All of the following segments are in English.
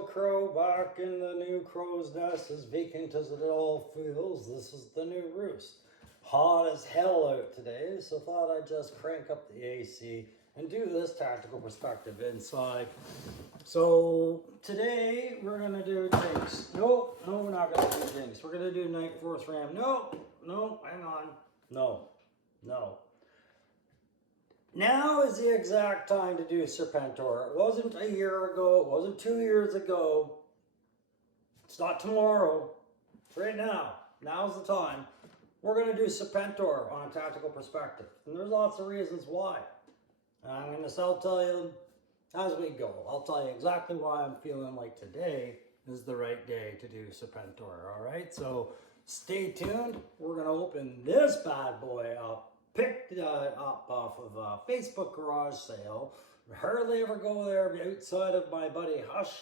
Joe Crow back in the new crow's nest, as vacant as it all feels. This is the new roost. Hot as hell out today, so thought I'd just crank up the AC and do this tactical perspective inside. So today we're gonna do Jinx. No, we're not gonna do Jinx. We're gonna do Night Force Ram. No, hang on. No. Now is the exact time to do Serpentor. It wasn't a year ago. It wasn't 2 years ago. It's not tomorrow. It's right now. Now's the time. We're going to do Serpentor on a tactical perspective. And there's lots of reasons why. And I'm going to tell you as we go. I'll tell you exactly why I'm feeling like today is the right day to do Serpentor. All right? So stay tuned. We're going to open this bad boy up. Picked up off of a Facebook garage sale. Hardly ever go there outside of my buddy Hush,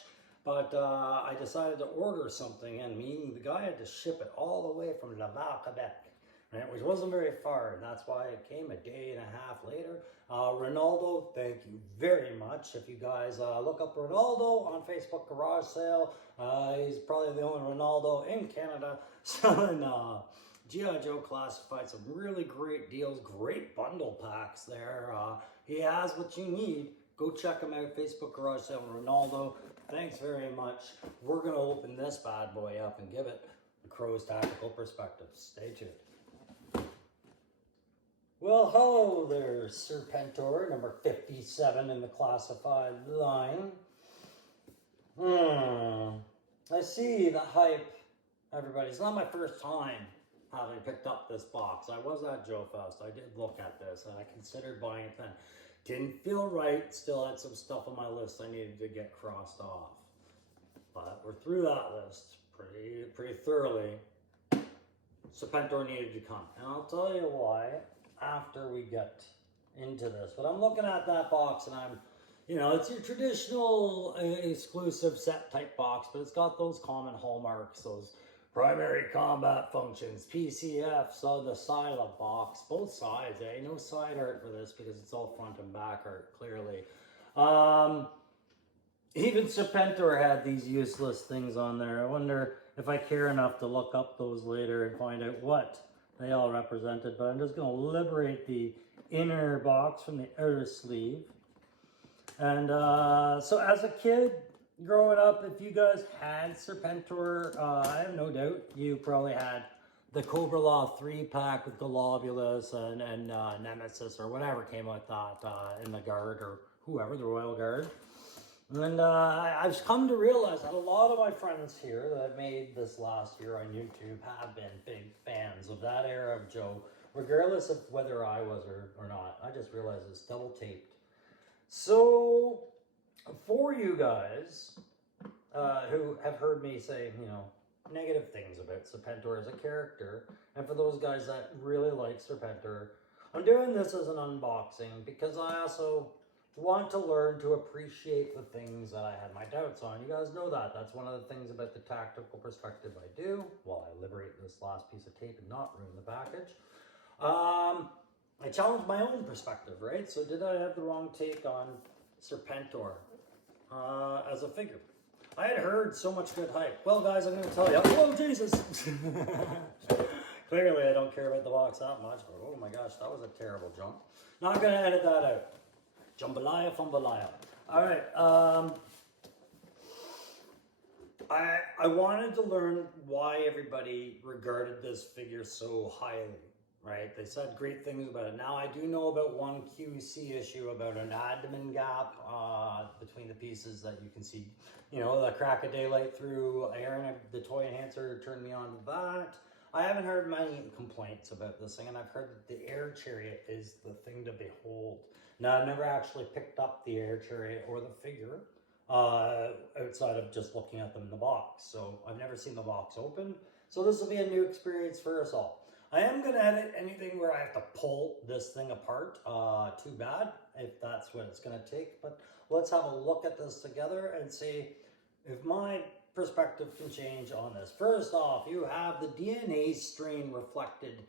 but I decided to order something, and meaning the guy had to ship it all the way from Laval, Quebec, right, which wasn't very far, and that's why it came a day and a half later. Ronaldo, thank you very much. If you guys look up Ronaldo on Facebook garage sale, he's probably the only Ronaldo in Canada selling G.I. Joe Classified, some really great deals, great bundle packs there. He has what you need. Go check him out, Facebook Garage Sale Ronaldo. Thanks very much. We're going to open this bad boy up and give it the Crow's tactical perspective. Stay tuned. Well, hello there, Serpentor, number 57 in the classified line. I see the hype, everybody. It's not my first time having picked up this box. I was at Joe Fest. I did look at this and I considered buying it then. Didn't feel right. Still had some stuff on my list I needed to get crossed off. But we're through that list pretty thoroughly. Serpentor needed to come. And I'll tell you why after we get into this. But I'm looking at that box and it's your traditional exclusive set type box, but it's got those common hallmarks, those primary combat functions, PCF, so the side of the box, both sides, no side art for this because it's all front and back art, clearly. Even Serpentor had these useless things on there. I wonder if I care enough to look up those later and find out what they all represented, but I'm just going to liberate the inner box from the outer sleeve. And so as a kid, growing up, if you guys had Serpentor, I have no doubt you probably had the Cobra Law 3-pack with Globulus and Nemesis or whatever came with that in the Guard or whoever, the Royal Guard. And I've come to realize that a lot of my friends here that I've made this last year on YouTube have been big fans of that era of Joe, regardless of whether I was or not. I just realized it's double taped. So for you guys who have heard me say, negative things about Serpentor as a character, and for those guys that really like Serpentor, I'm doing this as an unboxing because I also want to learn to appreciate the things that I had my doubts on. You guys know that. That's one of the things about the tactical perspective I do while I liberate this last piece of tape and not ruin the package. I challenge my own perspective, right? So did I have the wrong take on Serpentor as a figure? I had heard so much good hype. Well, guys, I'm going to tell you. Oh, Jesus! Clearly, I don't care about the box that much. But oh my gosh, that was a terrible jump. Not going to edit that out. Jambalaya, fumbalaya. All right. I wanted to learn why everybody regarded this figure so highly. Right, they said great things about it. Now I do know about one QC issue about an admin gap between the pieces that you can see, the crack of daylight through. Aaron, the toy enhancer, turned me on to that. I haven't heard many complaints about this thing, and I've heard that the Air Chariot is the thing to behold. Now I've never actually picked up the Air Chariot or the figure outside of just looking at them in the box. So I've never seen the box open. So this will be a new experience for us all. I am going to edit anything where I have to pull this thing apart. Too bad if that's what it's going to take. But let's have a look at this together and see if my perspective can change on this. First off, you have the DNA strain reflected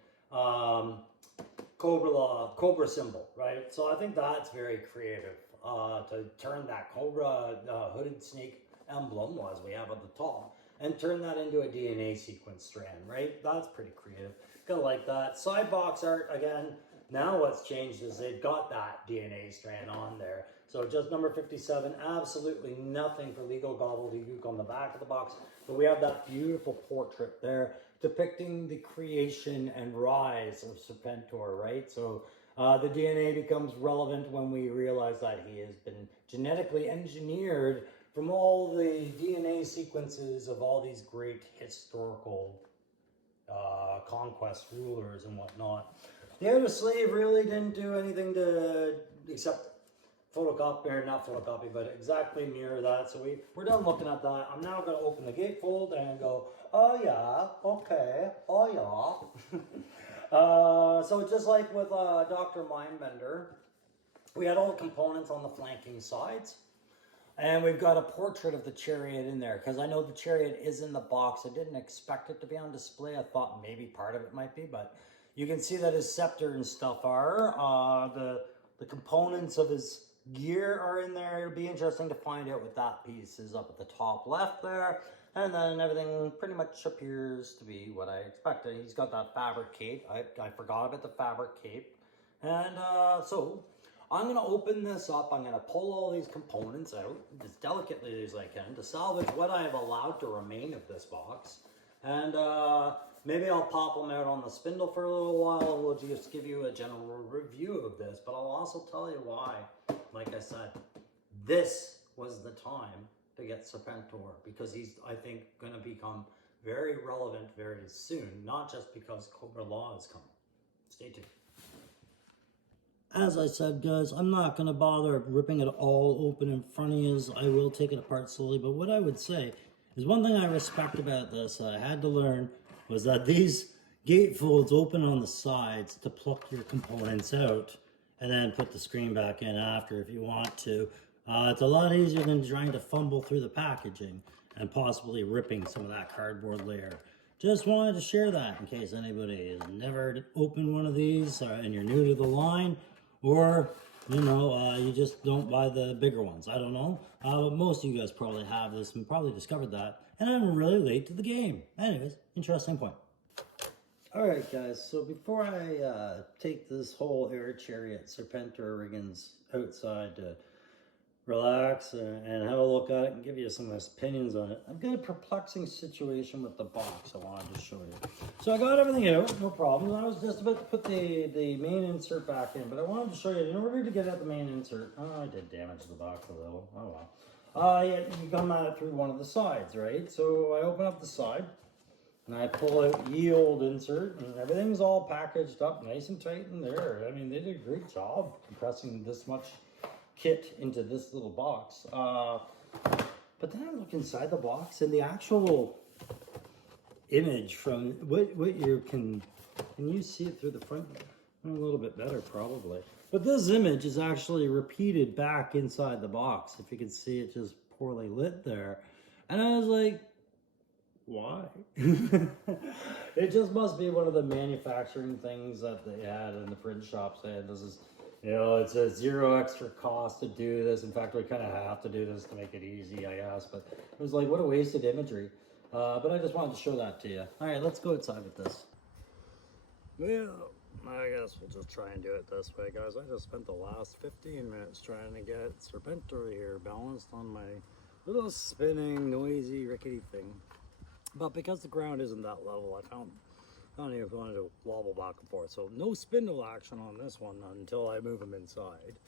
Cobra symbol, right? So I think that's very creative to turn that Cobra hooded snake emblem, as we have at the top, and turn that into a DNA sequence strand, right? That's pretty creative. Gonna like that. Side box art, again, now what's changed is they've got that DNA strand on there. So just number 57, absolutely nothing for legal gobbledygook on the back of the box, but we have that beautiful portrait there depicting the creation and rise of Serpentor, right? So the DNA becomes relevant when we realize that he has been genetically engineered from all the DNA sequences of all these great historical conquest rulers and whatnot. The outer sleeve really didn't do anything to, except photocopy, or not photocopy, but exactly mirror that. So we're done looking at that. I'm now going to open the gatefold and go, oh yeah, okay, oh yeah. So just like with Dr. Mindbender, we had all the components on the flanking sides. And we've got a portrait of the Chariot in there, because I know the Chariot is in the box. I didn't expect it to be on display. I thought maybe part of it might be, but you can see that his scepter and stuff are. The components of his gear are in there. It'll be interesting to find out what that piece is up at the top left there. And then everything pretty much appears to be what I expected. He's got that fabric cape. I forgot about the fabric cape. And so I'm going to open this up. I'm going to pull all these components out as delicately as I can to salvage what I have allowed to remain of this box. And maybe I'll pop them out on the spindle for a little while. We'll just give you a general review of this. But I'll also tell you why, like I said, this was the time to get Serpentor, because he's, I think, going to become very relevant very soon, not just because Cobra Law is coming. Stay tuned. As I said, guys, I'm not going to bother ripping it all open in front of you. I will take it apart slowly, but what I would say is one thing I respect about this, I had to learn, was that these gatefolds open on the sides to pluck your components out and then put the screen back in after if you want to. It's a lot easier than trying to fumble through the packaging and possibly ripping some of that cardboard layer. Just wanted to share that in case anybody has never opened one of these and you're new to the line, or you know, you just don't buy the bigger ones. I don't know, but most of you guys probably have this and probably discovered that, and I'm really late to the game. Anyways, interesting point. Alright guys, so before I take this whole Air Chariot Serpentor riggins outside to relax and have a look at it and give you some opinions on it, I've got a perplexing situation with the box I wanted to show you. So I got everything out, no problem. I was just about to put the main insert back in, but I wanted to show you, in order to get at the main insert, I did damage the box a little, oh well. Yeah, you come at it through one of the sides, right? So I open up the side, and I pull out ye old insert, and everything's all packaged up nice and tight in there. I mean, they did a great job compressing this much kit into this little box. But then I look inside the box, and the actual image from what you can you see it through the front? A little bit better probably. But this image is actually repeated back inside the box. If you can see it just poorly lit there. And I was like, why? It just must be one of the manufacturing things that they had in the print shops. They had this is, you know, it's a zero extra cost to do this. In fact, we kind of have to do this to make it easy, I guess. But it was like, what a wasted imagery. But I just wanted to show that to you. All right, let's go outside with this. Well, I guess we'll just try and do it this way, guys. I just spent the last 15 minutes trying to get Serpentor here balanced on my little spinning, noisy, rickety thing. But because the ground isn't that level, I don't even want to wobble back and forth. So no spindle action on this one until I move him inside.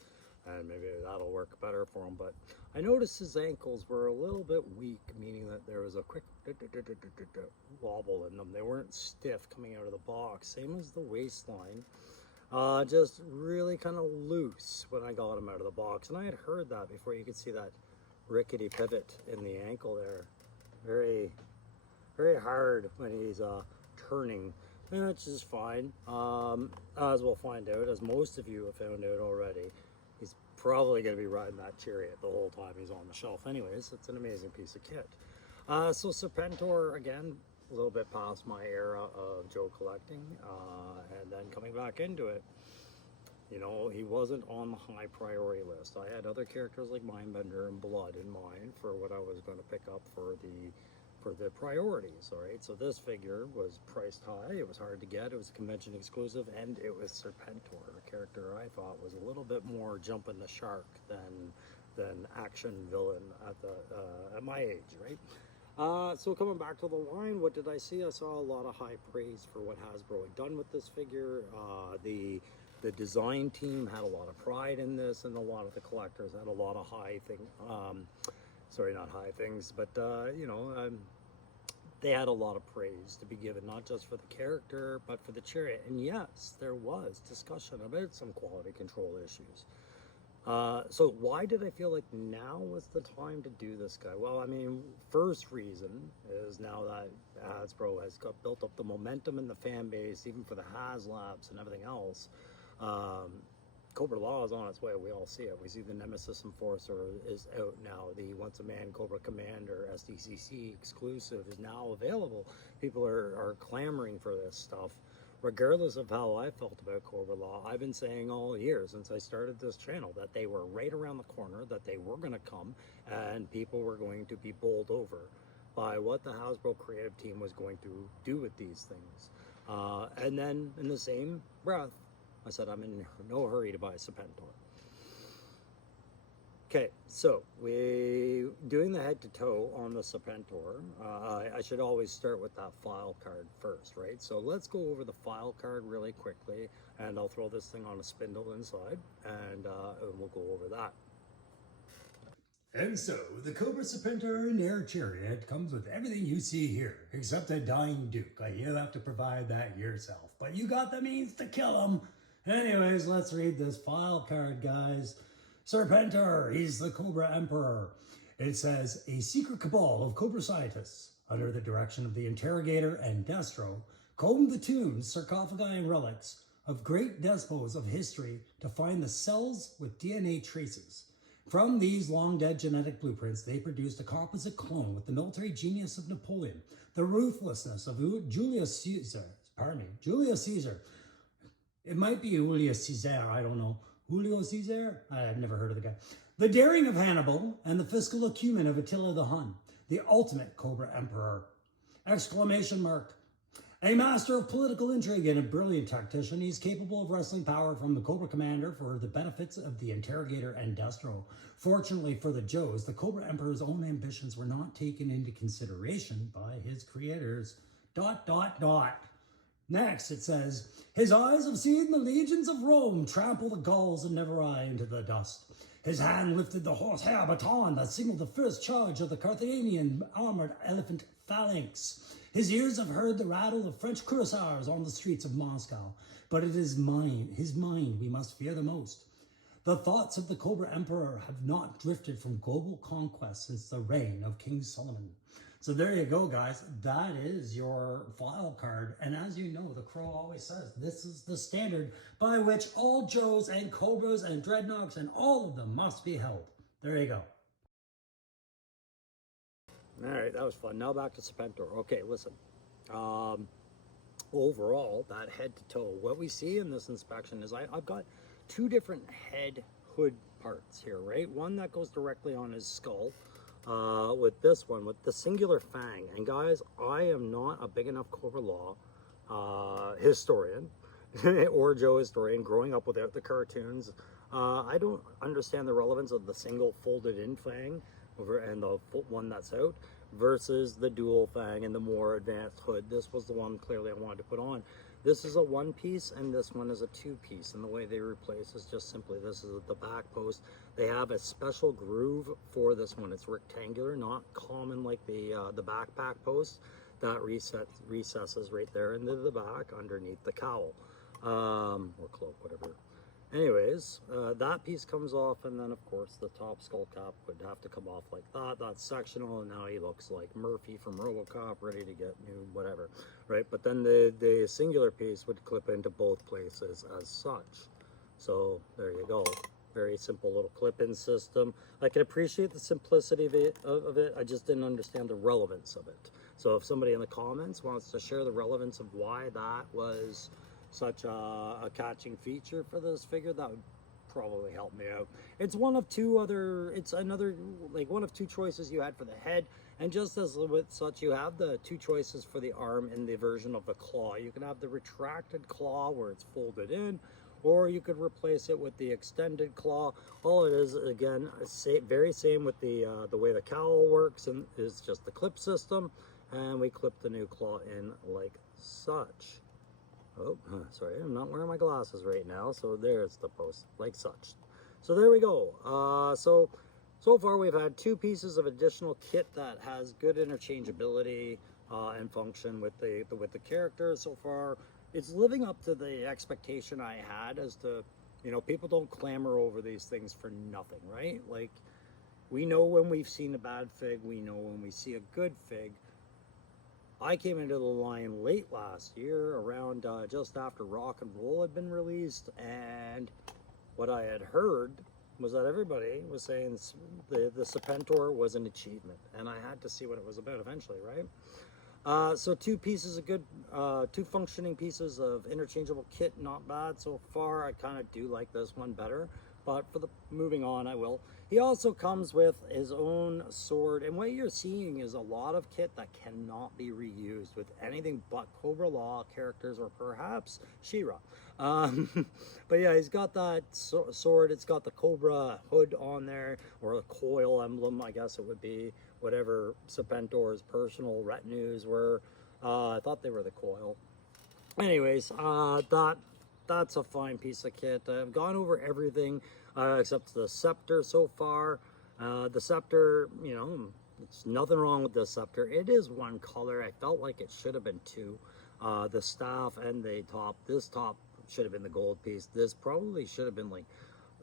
And maybe that'll work better for him. But I noticed his ankles were a little bit weak, meaning that there was a quick wobble in them. They weren't stiff coming out of the box. Same as the waistline. Just really kind of loose when I got him out of the box. And I had heard that before. You could see that rickety pivot in the ankle there. Very, very hard when he's turning. Which is fine. As we'll find out, as most of you have found out already, he's probably going to be riding that Chariot the whole time he's on the shelf anyways. It's an amazing piece of kit. So Serpentor, again, a little bit past my era of Joe collecting, and then coming back into it. You know, he wasn't on the high priority list. I had other characters like Mindbender and Blood in mind for what I was going to pick up for the priorities. All right, so this figure was priced high. It was hard to get. It was a convention exclusive, and it was Serpentor, a character I thought was a little bit more jumping the shark than action villain at my age, right? So coming back to the line, what did I see? I saw a lot of high praise for what Hasbro had done with this figure. The design team had a lot of pride in this, and a lot of the collectors had a lot of high things. Sorry, not high things, but they had a lot of praise to be given, not just for the character, but for the Chariot. And yes, there was discussion about some quality control issues. So why did I feel like now was the time to do this guy? Well, I mean, first reason is now that Hasbro has built up the momentum in the fan base, even for the HasLabs and everything else. Cobra Law is on its way. We all see it. We see the Nemesis Enforcer is out now. The Once a Man Cobra Commander SDCC exclusive is now available. People are clamoring for this stuff. Regardless of how I felt about Cobra Law, I've been saying all year since I started this channel that they were right around the corner, that they were going to come, and people were going to be bowled over by what the Hasbro creative team was going to do with these things. And then in the same breath, I said I'm in no hurry to buy Serpentor. Okay, so we doing the head to toe on the Serpentor. I should always start with that file card first, right? So let's go over the file card really quickly, and I'll throw this thing on a spindle inside, and we'll go over that. And so, the Cobra Serpentor and Air Chariot comes with everything you see here, except a dying Duke. You'll have to provide that yourself, but you got the means to kill him. Anyways, let's read this file card, guys. Serpentor, he's the Cobra Emperor. It says, a secret cabal of Cobra scientists, under the direction of the Interrogator and Destro, combed the tombs, sarcophagi, and relics of great despots of history to find the cells with DNA traces. From these long-dead genetic blueprints, they produced a composite clone with the military genius of Napoleon, the ruthlessness of Julius Caesar. It might be Julius Caesar, I don't know. Julio Caesar? I've never heard of the guy. The daring of Hannibal and the fiscal acumen of Attila the Hun, the ultimate Cobra Emperor. Exclamation mark. A master of political intrigue and a brilliant tactician, he's capable of wresting power from the Cobra Commander for the benefits of the Interrogator and Destro. Fortunately for the Joes, the Cobra Emperor's own ambitions were not taken into consideration by his creators. ... Next, it says, his eyes have seen the legions of Rome trample the Gauls and Navarre into the dust. His hand lifted the horsehair baton that signaled the first charge of the Carthaginian armored elephant phalanx. His ears have heard the rattle of French cuirassiers on the streets of Moscow. But it is his mind we must fear the most. The thoughts of the Cobra Emperor have not drifted from global conquest since the reign of King Solomon. So there you go, guys. That is your file card. And as you know, the Crow always says, this is the standard by which all Joes and Cobras and Dreadnoks and all of them must be held. There you go. All right, that was fun. Now back to Serpentor. Okay, listen. Overall, that head to toe, what we see in this inspection is I've got two different head hood parts here, right? One that goes directly on his skull. With this one, with the singular fang. And guys, I am not a big enough Cobra Law historian or Joe historian growing up without the cartoons. I don't understand the relevance of the single folded in fang and the one that's out versus the dual fang and the more advanced hood. This was the one clearly I wanted to put on. This is a one piece and this one is a two piece, and the way they replace is just simply this is the back post. They have a special groove for this one. It's rectangular, not common like the backpack post that recesses right there into the back underneath the cowl or cloak, whatever. Anyways, that piece comes off, and then of course the top skull cap would have to come off like that. That's sectional, and now he looks like Murphy from RoboCop, ready to get new whatever, right? But then the singular piece would clip into both places as such. So there you go. Very simple little clip-in system. I can appreciate the simplicity of it. I just didn't understand the relevance of it. So if somebody in the comments wants to share the relevance of why that was such a catching feature for this figure, that would probably help me out. It's one of two choices you had for the head, and just as with such, you have the two choices for the arm in the version of the claw. You can have the retracted claw where it's folded in, or you could replace it with the extended claw. All it is, again, very same with the way the cowl works, and is just the clip system, and we clip the new claw in like such. Oh, sorry, I'm not wearing my glasses right now, so there's the post, like such. So there we go. So far we've had two pieces of additional kit that has good interchangeability and function with the character. So far, it's living up to the expectation I had as to, people don't clamor over these things for nothing, right? Like, we know when we've seen a bad fig, we know when we see a good fig. I came into the line late last year, around just after Rock and Roll had been released, and what I had heard was that everybody was saying the Serpentor was an achievement, and I had to see what it was about eventually, right? So two functioning pieces of interchangeable kit, not bad so far. I kind of do like this one better, but for the moving on, I will. He also comes with his own sword, and what you're seeing is a lot of kit that cannot be reused with anything but Cobra Law characters, or perhaps She-Ra. But yeah, he's got that sword. It's got the Cobra hood on there, or a coil emblem, I guess it would be, whatever Serpentor's personal retinues were. I thought they were the coil. Anyways, that's a fine piece of kit. I've gone over everything except the scepter so far. The scepter, it's nothing wrong with the scepter. It is one color. I felt like it should have been two. The staff and the top. This top should have been the gold piece. This probably should have been like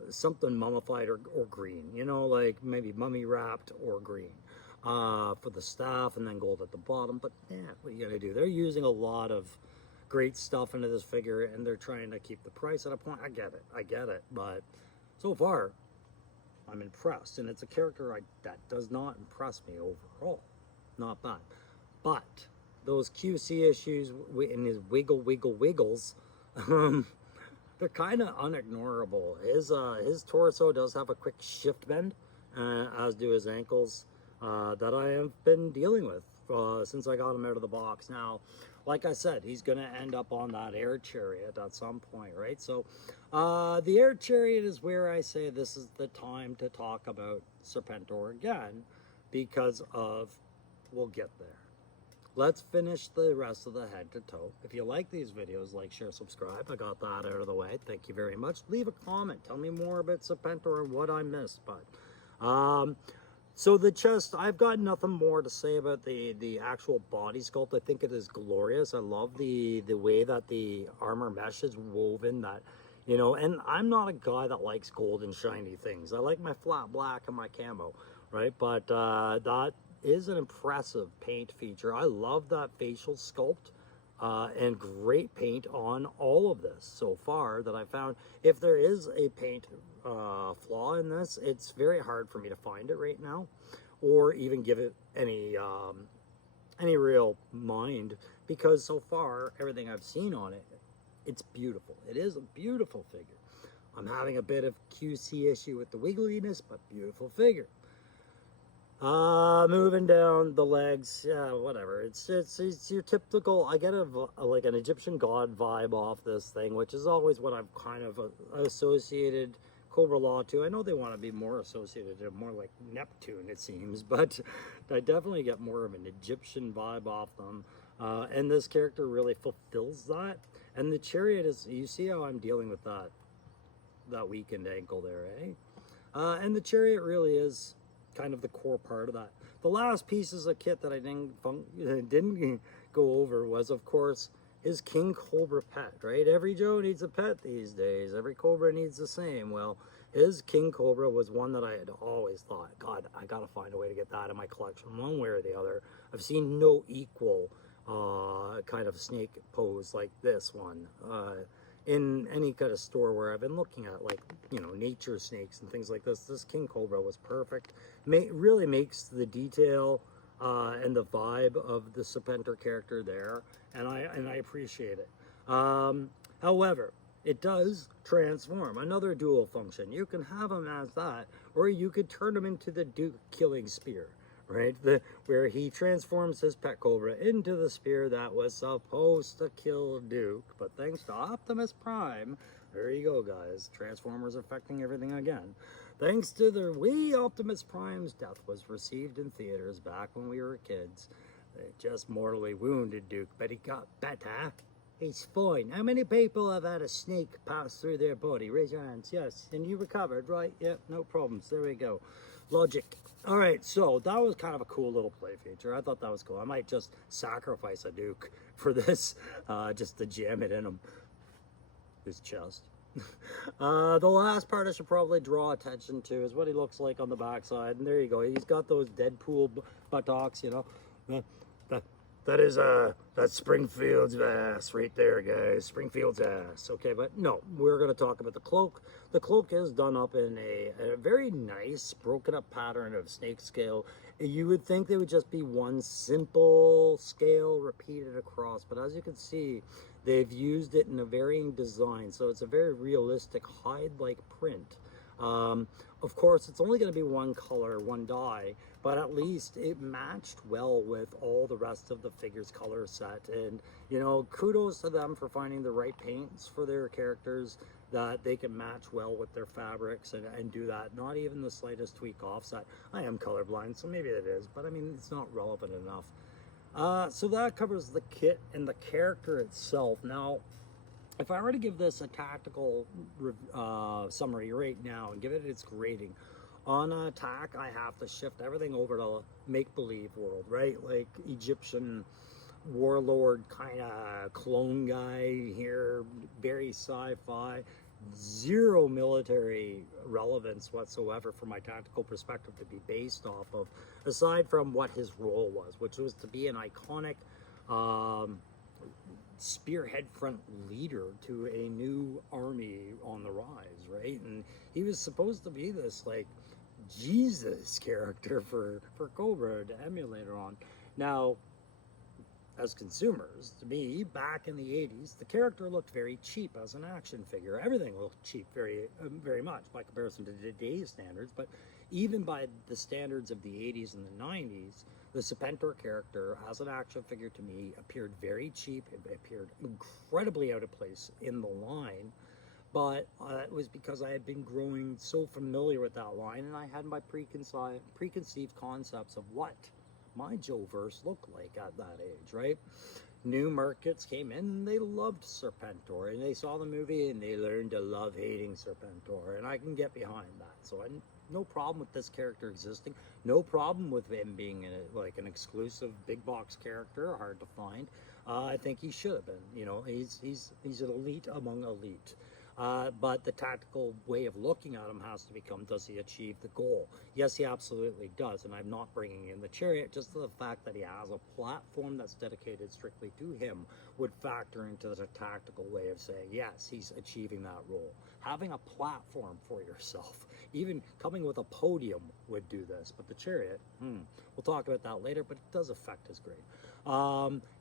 something mummified or green. Like maybe mummy wrapped or green for the staff, and then gold at the bottom. But yeah, what are you gonna do? They're using a lot of great stuff into this figure, and they're trying to keep the price at a point. I get it, but so far I'm impressed, and it's a character that does not impress me overall. Not bad, but those QC issues in his wiggles, they're kind of unignorable. His torso does have a quick shift bend, as do his ankles, that I have been dealing with since I got him out of the box. Now, like I said, he's going to end up on that Air Chariot at some point, right? So the Air Chariot is where I say this is the time to talk about Serpentor again, because we'll get there. Let's finish the rest of the head to toe. If you like these videos, like, share, subscribe. I got that out of the way. Thank you very much. Leave a comment. Tell me more about Serpentor and what I missed. But so the chest, I've got nothing more to say about the actual body sculpt. I think it is glorious. I love the way that the armor mesh is woven. That, and I'm not a guy that likes gold and shiny things. I like my flat black and my camo, right? But that is an impressive paint feature. I love that facial sculpt, and great paint on all of this so far that I found. If there is a paint flaw in this, it's very hard for me to find it right now, or even give it any real mind, because so far everything I've seen on it, it's beautiful. It is a beautiful figure. I'm having a bit of QC issue with the wiggliness, but beautiful figure. Moving down the legs, yeah, whatever. It's your typical. I get like an Egyptian god vibe off this thing, which is always what I've kind of associated Cobra Law to. I know they want to be more associated to more like Neptune, it seems, but I definitely get more of an Egyptian vibe off them. And this character really fulfills that. And the Chariot is, you see how I'm dealing with that weakened ankle there, eh? And the Chariot really is kind of the core part of that. The last pieces of kit that I didn't go over was, of course, his King Cobra pet, right? Every Joe needs a pet these days. Every Cobra needs the same. Well, his King Cobra was one that I had always thought, God, I gotta find a way to get that in my collection one way or the other. I've seen no equal kind of snake pose like this one in any kind of store where I've been looking at, like, nature snakes and things like this. This King Cobra was perfect. Really makes the detail and the vibe of the Serpentor character there, and I appreciate it. However, it does transform. Another dual function. You can have him as that, or you could turn him into the Duke killing spear, right? Where he transforms his pet Cobra into the spear that was supposed to kill Duke. But thanks to Optimus Prime, there you go, guys. Transformers affecting everything again. Thanks to the wee Optimus Prime's death was received in theaters back when we were kids. It just mortally wounded Duke, but he got better. He's fine. How many people have had a snake pass through their body? Raise your hands. Yes. And you recovered, right? Yep, no problems. There we go. Logic. All right, so that was kind of a cool little play feature. I thought that was cool. I might just sacrifice a Duke for this, just to jam it in his chest. The last part I should probably draw attention to is what he looks like on the backside. And there you go. He's got those Deadpool buttocks, you know. That's Springfield's ass right there, guys. Springfield's ass. Okay, but no, we're going to talk about the cloak. The cloak is done up in a very nice broken up pattern of snake scale. You would think they would just be one simple scale repeated across, but as you can see, they've used it in a varying design, so it's a very realistic hide-like print. Of course, it's only going to be one color, one dye, but at least it matched well with all the rest of the figure's color set. And, you know, kudos to them for finding the right paints for their characters that they can match well with their fabrics and do that. Not even the slightest tweak offset. I am colorblind, so maybe it is, but I mean, it's not relevant enough. So that covers the kit and the character itself. Now, if I were to give this a tactical summary right now and give it its grading, on attack, I have to shift everything over to make-believe world, right? Like Egyptian warlord kind of clone guy here, very sci-fi, zero military relevance whatsoever from my tactical perspective to be based off of, aside from what his role was, which was to be an iconic spearhead front leader to a new army on the rise, right? And he was supposed to be this like Jesus character for Cobra to emulate on. Now, as consumers, to me, back in the 80s, the character looked very cheap as an action figure. Everything looked cheap very much by comparison to today's standards, but even by the standards of the 80s and the 90s, the Serpentor character as an action figure to me appeared very cheap. It appeared incredibly out of place in the line, but it was because I had been growing so familiar with that line, and I had my preconceived concepts of what my Joe-verse looked like at that age, right? New markets came in and they loved Serpentor, and they saw the movie and they learned to love hating Serpentor, and I can get behind that. So no problem with this character existing, no problem with him being like an exclusive big box character, hard to find. I think he should have been, you know, he's an elite among elite. But the tactical way of looking at him has to become, does he achieve the goal? Yes, he absolutely does, and I'm not bringing in the Chariot. Just the fact that he has a platform that's dedicated strictly to him would factor into the tactical way of saying, yes, he's achieving that role. Having a platform for yourself, even coming with a podium would do this, but the Chariot, we'll talk about that later, but it does affect his grade.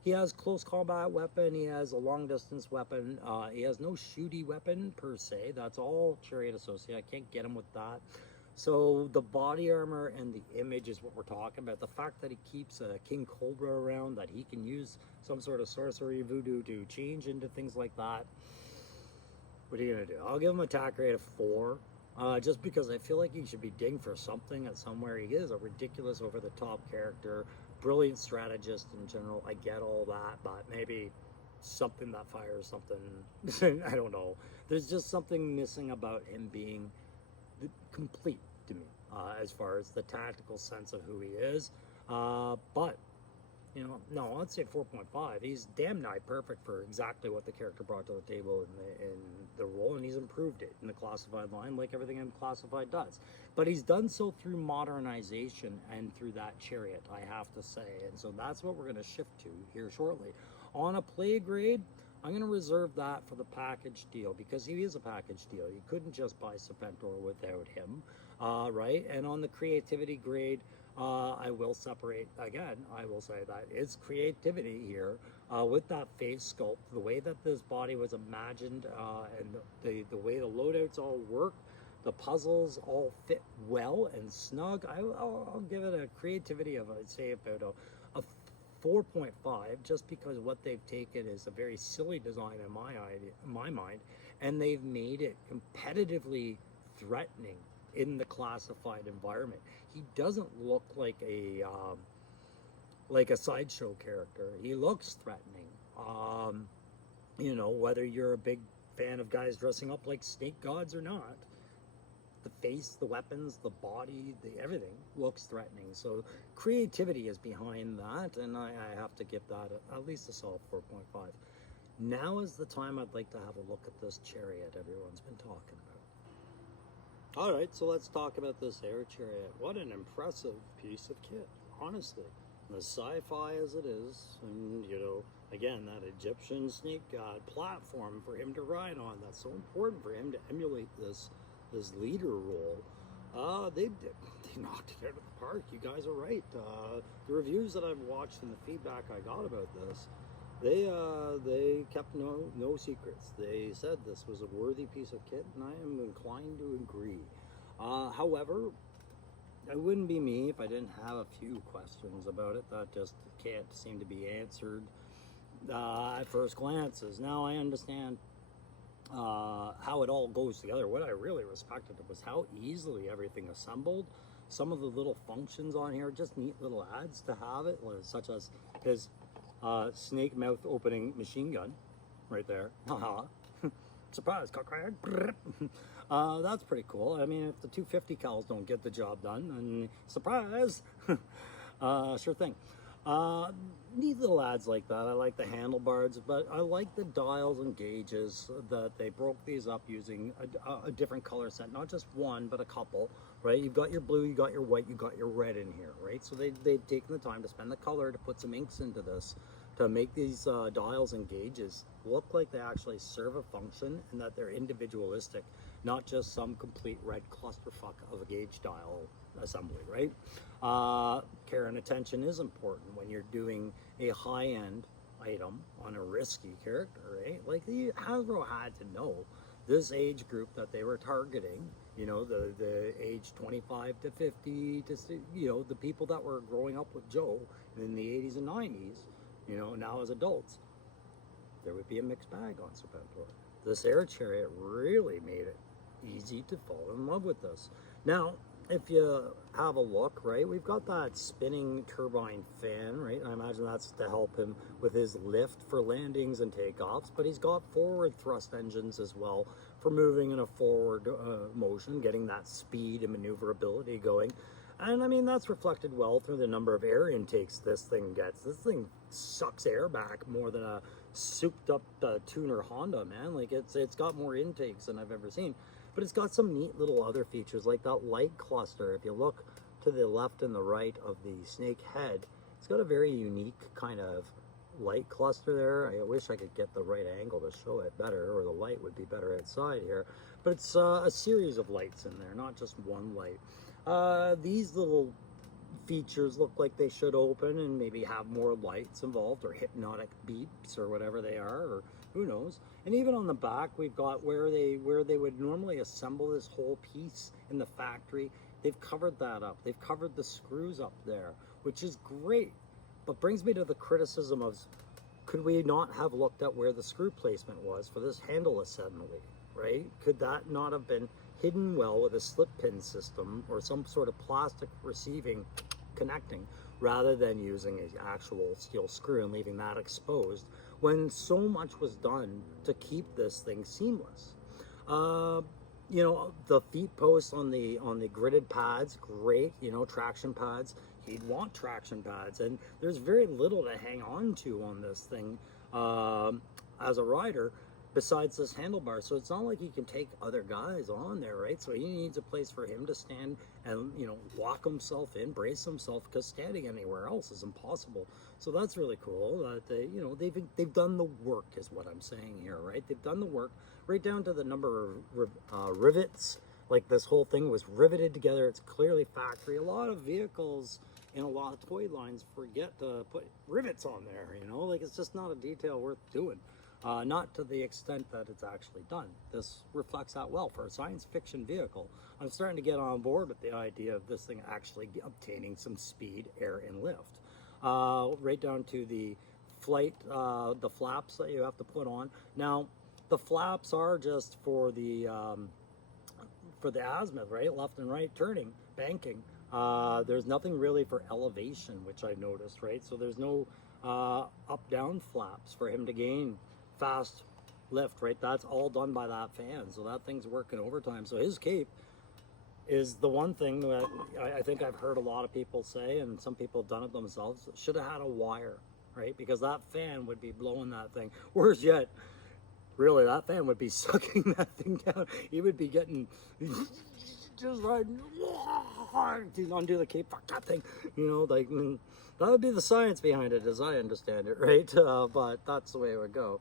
He has close combat weapon, he has a long distance weapon, he has no shooty weapon per se, that's all Chariot associated, I can't get him with that. So the body armor and the image is what we're talking about. The fact that he keeps a King Cobra around, that he can use some sort of sorcery voodoo to change into things like that. What are you gonna do? I'll give him an attack rate of 4. Just because I feel like he should be dinged for something at somewhere. He is a ridiculous over-the-top character, brilliant strategist in general. I get all that, but maybe something that fires something. I don't know. There's just something missing about him being complete to me, as far as the tactical sense of who he is. But you know, no, I'd say 4.5. He's damn nigh perfect for exactly what the character brought to the table in the role, and he's improved it in the classified line like everything in classified does. But he's done so through modernization and through that Chariot, I have to say. And so that's what we're going to shift to here shortly. On a play grade, I'm going to reserve that for the package deal, because he is a package deal. You couldn't just buy Serpentor without him, right? And on the creativity grade, I will separate, again, I will say that it's creativity here with that face sculpt, the way that this body was imagined, and the way the loadouts all work, the puzzles all fit well and snug. I'll give it a creativity of, I'd say, about a 4.5, just because what they've taken is a very silly design in my mind, and they've made it competitively threatening in the classified environment. He doesn't look like a sideshow character. He looks threatening. You know, whether you're a big fan of guys dressing up like snake gods or not, the face, the weapons, the body, the everything looks threatening. So creativity is behind that, and I have to give that at least a solid 4.5. Now is the time I'd like to have a look at this chariot everyone's been talking about. All right, so let's talk about this Air Chariot. What an impressive piece of kit, honestly. As sci-fi as it is, and you know, again, that Egyptian snake god platform for him to ride on, that's so important for him to emulate this leader role. They knocked it out of the park. You guys are right. The reviews that I've watched and the feedback I got about this, they kept no secrets. They said this was a worthy piece of kit, and I am inclined to agree. However, it wouldn't be me if I didn't have a few questions about it that just can't seem to be answered at first glances. Now I understand how it all goes together. What I really respected was how easily everything assembled. Some of the little functions on here, just neat little adds to have it, such as his snake mouth opening machine gun right there. Haha. Surprise, cockrag. That's pretty cool. I mean, if the 250 cals don't get the job done, then surprise. Sure thing. Neat little adds like that. I like the handlebars, but I like the dials and gauges that they broke these up using a different color set, not just one, but a couple, right? You've got your blue, you got your white, you got your red in here, right? So they've taken the time to spend the color to put some inks into this, to make these dials and gauges look like they actually serve a function and that they're individualistic, not just some complete red clusterfuck of a gauge dial assembly, right? Care and attention is important when you're doing a high-end item on a risky character, right? Like Hasbro had to know this age group that they were targeting, you know, the age 25 to 50, to, you know, the people that were growing up with Joe in the 80s and 90s, you know, now as adults, there would be a mixed bag on Serpentor. This Air Chariot really made it easy to fall in love with this. Now, if you have a look, right, we've got that spinning turbine fan, right? I imagine that's to help him with his lift for landings and takeoffs, but he's got forward thrust engines as well for moving in a forward motion, getting that speed and maneuverability going. And I mean, that's reflected well through the number of air intakes this thing gets. This thing sucks air back more than a souped up tuner Honda, man. Like it's got more intakes than I've ever seen. But it's got some neat little other features like that light cluster. If you look to the left and the right of the snake head, it's got a very unique kind of light cluster there. I wish I could get the right angle to show it better, or the light would be better outside here. But it's a series of lights in there, not just one light. These little features look like they should open and maybe have more lights involved, or hypnotic beeps, or whatever they are, or who knows. And even on the back, we've got where they would normally assemble this whole piece in the factory. They've covered that up. They've covered the screws up there, which is great. But brings me to the criticism of, could we not have looked at where the screw placement was for this handle assembly, right? Could that not have been hidden well with a slip pin system or some sort of plastic receiving connecting, rather than using an actual steel screw and leaving that exposed, when so much was done to keep this thing seamless? You know, the feet posts on the gridded pads, great, you know, traction pads. He'd want traction pads, and there's very little to hang on to on this thing as a rider besides this handlebar. So it's not like he can take other guys on there, right? So he needs a place for him to stand and, you know, lock himself in, brace himself, because standing anywhere else is impossible. So that's really cool that they, you know, they've done the work, is what I'm saying here, right? They've done the work right down to the number of rivets. Like, this whole thing was riveted together. It's clearly factory. A lot of vehicles And a lot of toy lines forget to put rivets on there, you know, like it's just not a detail worth doing. Not to the extent that it's actually done. This reflects that well for a science fiction vehicle. I'm starting to get on board with the idea of this thing actually obtaining some speed, air, and lift. Right down to the flight, the flaps that you have to put on. Now, the flaps are just for the azimuth, right? Left and right turning, banking. There's nothing really for elevation, which I noticed, right? So there's no up-down flaps for him to gain fast lift, right? That's all done by that fan. So that thing's working overtime. So his cape is the one thing that I think I've heard a lot of people say, and some people have done it themselves, should have had a wire, right? Because that fan would be blowing that thing. Worse yet, really, that fan would be sucking that thing down. He would be getting just like to undo the cape, fuck that thing, you know, like that would be the science behind it, as I understand it, right? But that's the way it would go.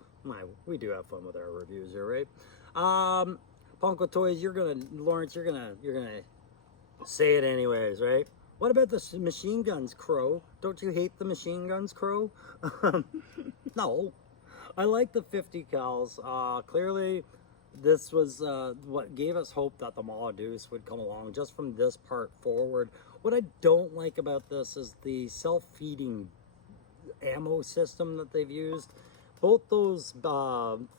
We do have fun with our reviews here, right? Ponko Toys, Lawrence, you're gonna say it anyways, right? What about the machine guns, Crow? Don't you hate the machine guns, Crow? No. I like the 50 cals. Clearly, this was what gave us hope that the Maudus would come along just from this part forward. What I don't like about this is the self-feeding ammo system that they've used. Both those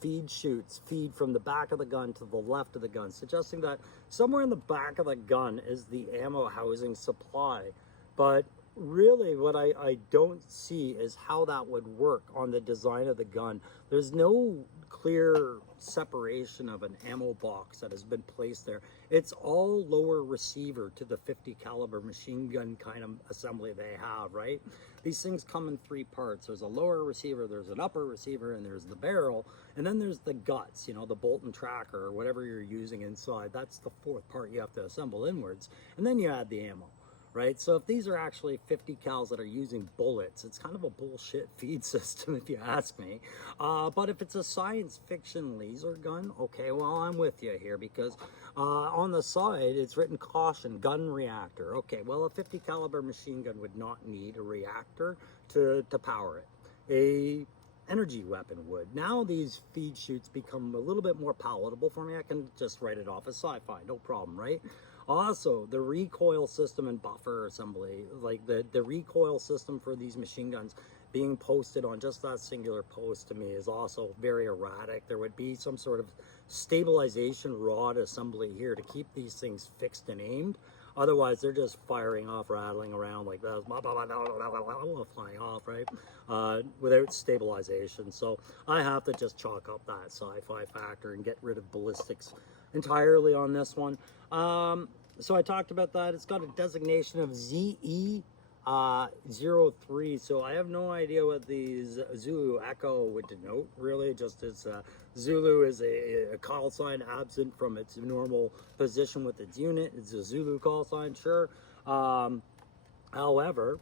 feed chutes feed from the back of the gun to the left of the gun, suggesting that somewhere in the back of the gun is the ammo housing supply. But really what I don't see is how that would work on the design of the gun. There's no clear separation of an ammo box that has been placed there. It's all lower receiver to the 50 caliber machine gun kind of assembly they have, right? These things come in three parts. There's a lower receiver, there's an upper receiver, and there's the barrel, and then there's the guts, you know, the bolt and tracker or whatever you're using inside. That's the fourth part you have to assemble inwards, and then you add the ammo. Right, so if these are actually 50 cals that are using bullets, it's kind of a bullshit feed system if you ask me. But if it's a science fiction laser gun, okay, well, I'm with you here, because on the side it's written caution, gun reactor. Okay, well, a 50 caliber machine gun would not need a reactor to power it. A energy weapon would. Now these feed chutes become a little bit more palatable for me. I can just write it off as sci-fi, no problem, right? Also, the recoil system and buffer assembly, like the recoil system for these machine guns being posted on just that singular post, to me is also very erratic. There would be some sort of stabilization rod assembly here to keep these things fixed and aimed. Otherwise, they're just firing off, rattling around like that, flying off, right? Without stabilization. So I have to just chalk up that sci-fi factor and get rid of ballistics entirely on this one. So I talked about that. It's got a designation of ZE 03, so I have no idea what the Zulu Echo would denote, really. Just as Zulu is a call sign absent from its normal position with its unit. It's a Zulu call sign, sure. However,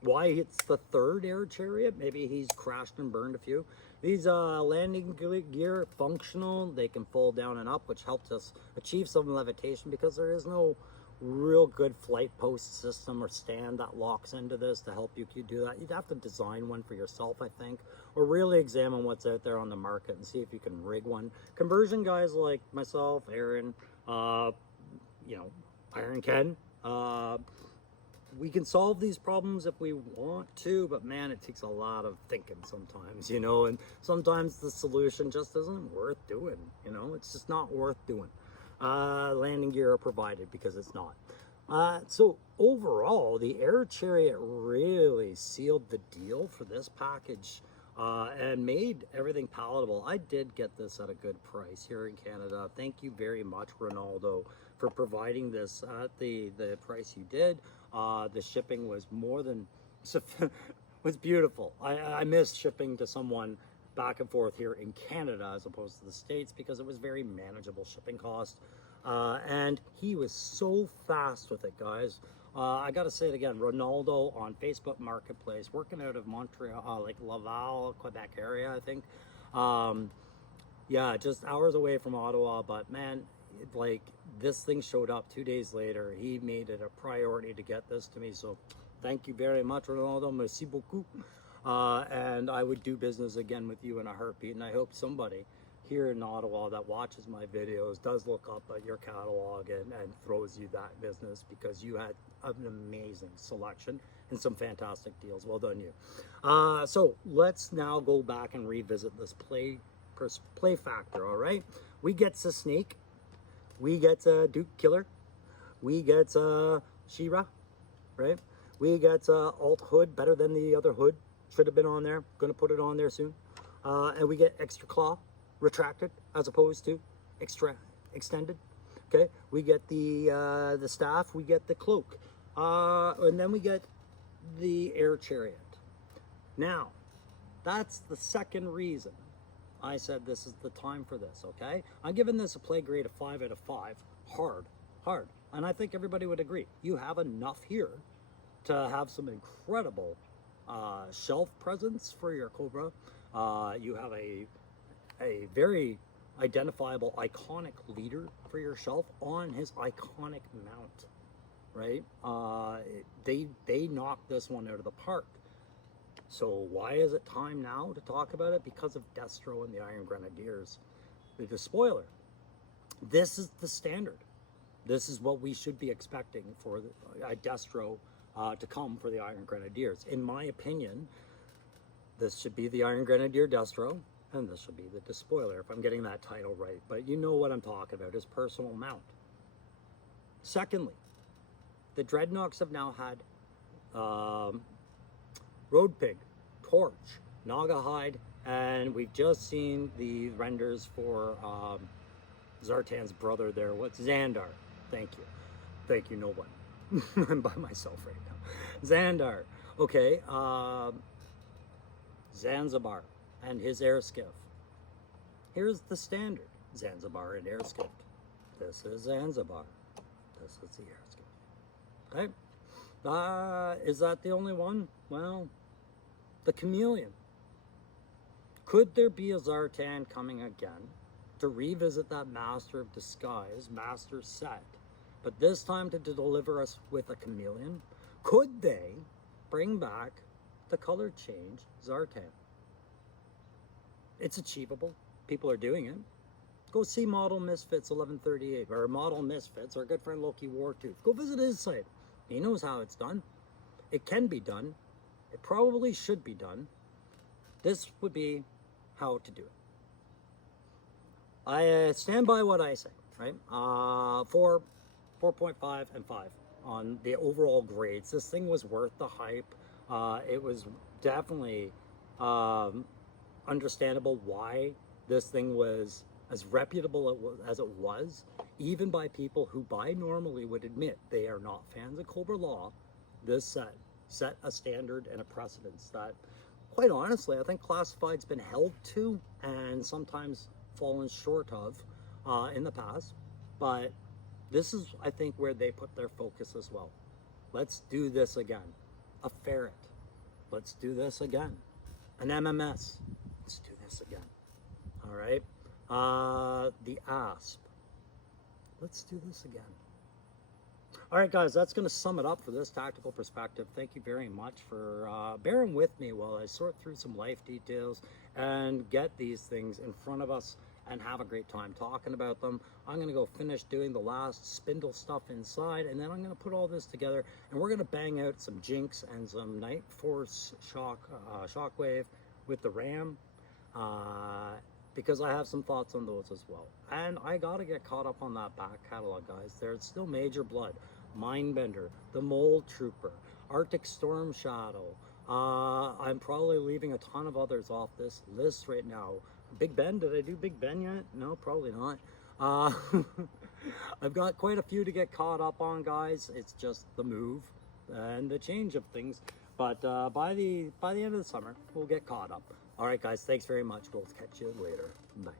why it's the third Air Chariot? Maybe he's crashed and burned a few. These landing gear functional. They can fold down and up, which helps us achieve some levitation, because there is no real good flight post system or stand that locks into this to help you do that. You'd have to design one for yourself, I think, or really examine what's out there on the market and see if you can rig one. Conversion guys like myself, Aaron, you know, Iron Ken, we can solve these problems if we want to, but man, it takes a lot of thinking sometimes, you know, and sometimes the solution just isn't worth doing, you know, it's just not worth doing. Landing gear are provided because it's not. So overall, the Air Chariot really sealed the deal for this package and made everything palatable. I did get this at a good price here in Canada. Thank you very much, Ronaldo, for providing this at the price you did. The shipping was more than was beautiful. I missed shipping to someone back and forth here in Canada as opposed to the States, because it was very manageable shipping cost. And he was so fast with it, guys. I gotta say it again, Ronaldo on Facebook Marketplace, working out of Montreal, like Laval, Quebec area, I think. Yeah, just hours away from Ottawa, but man, like this thing showed up 2 days later. He made it a priority to get this to me. So thank you very much, Ronaldo. Merci beaucoup. And I would do business again with you in a heartbeat. And I hope somebody here in Ottawa that watches my videos does look up at your catalog and throws you that business, because you had an amazing selection and some fantastic deals. Well done, you. So let's now go back and revisit this play factor. All right, we get a snake, we get a Duke Killer, we get a Shira, right? We get alt hood, better than the other hood, should have been on there, gonna put it on there soon. And we get extra claw, retracted as opposed to extended. Okay, we get the staff, we get the cloak, and then we get the Air Chariot. Now, that's the second reason I said this is the time for this. Okay, I'm giving this a play grade of 5 out of 5. Hard, and I think everybody would agree. You have enough here to have some incredible shelf presence for your Cobra. You have a very identifiable, iconic leader for your shelf on his iconic mount, right? They knocked this one out of the park. So why is it time now to talk about it? Because of Destro and the Iron Grenadiers. The spoiler. This is the standard. This is what we should be expecting for Destro to come for the Iron Grenadiers. In my opinion, this should be the Iron Grenadier Destro, and this should be the Despoiler, if I'm getting that title right. But you know what I'm talking about, his personal mount. Secondly, the Dreadnoks have now had Road Pig, Torch, Nagahide, and we've just seen the renders for Zartan's brother there. What's Xandar? Thank you, no one. I'm by myself right now. Xandar. Okay, Zanzibar and his air skiff. Here's the standard Zanzibar and air skiff. This is Zanzibar. This is the air skiff. Okay. Is that the only one? Well, the Chameleon. Could there be a Zartan coming again to revisit that Master of Disguise, Master set, but this time to deliver us with a Chameleon? Could they bring back the color change Zartan? It's achievable. People are doing it. Go see Model Misfits 1138, or Model Misfits, our good friend Loki Wartooth. Go visit his site. He knows how it's done. It can be done. It probably should be done. This would be how to do it. I stand by what I say, right? 4.5 and 5 on the overall grades. This thing was worth the hype. It was definitely understandable why this thing was as reputable as it was, even by people who by normally would admit they are not fans of Cobra Law. This set a standard and a precedence that, quite honestly, I think Classified's been held to and sometimes fallen short of in the past. But this is, I think, where they put their focus as well. Let's do this again. A ferret. Let's do this again. An MMS. Let's do this again. All right. The asp. Let's do this again. All right, guys, that's going to sum it up for this tactical perspective. Thank you very much for bearing with me while I sort through some life details and get these things in front of us and have a great time talking about them. I'm going to go finish doing the last spindle stuff inside, and then I'm going to put all this together, and we're going to bang out some Jinx and some Night Force Shockwave with the Ram, because I have some thoughts on those as well. And I got to get caught up on that back catalog, guys. There's still Major Blood, Mindbender, the Mole Trooper, Arctic Storm Shadow. I'm probably leaving a ton of others off this list right now. Big Ben, did I do Big Ben yet? No, probably not. I've got quite a few to get caught up on, guys. It's just the move and the change of things. But by the end of the summer, we'll get caught up. All right, guys, thanks very much. We'll catch you later. Bye.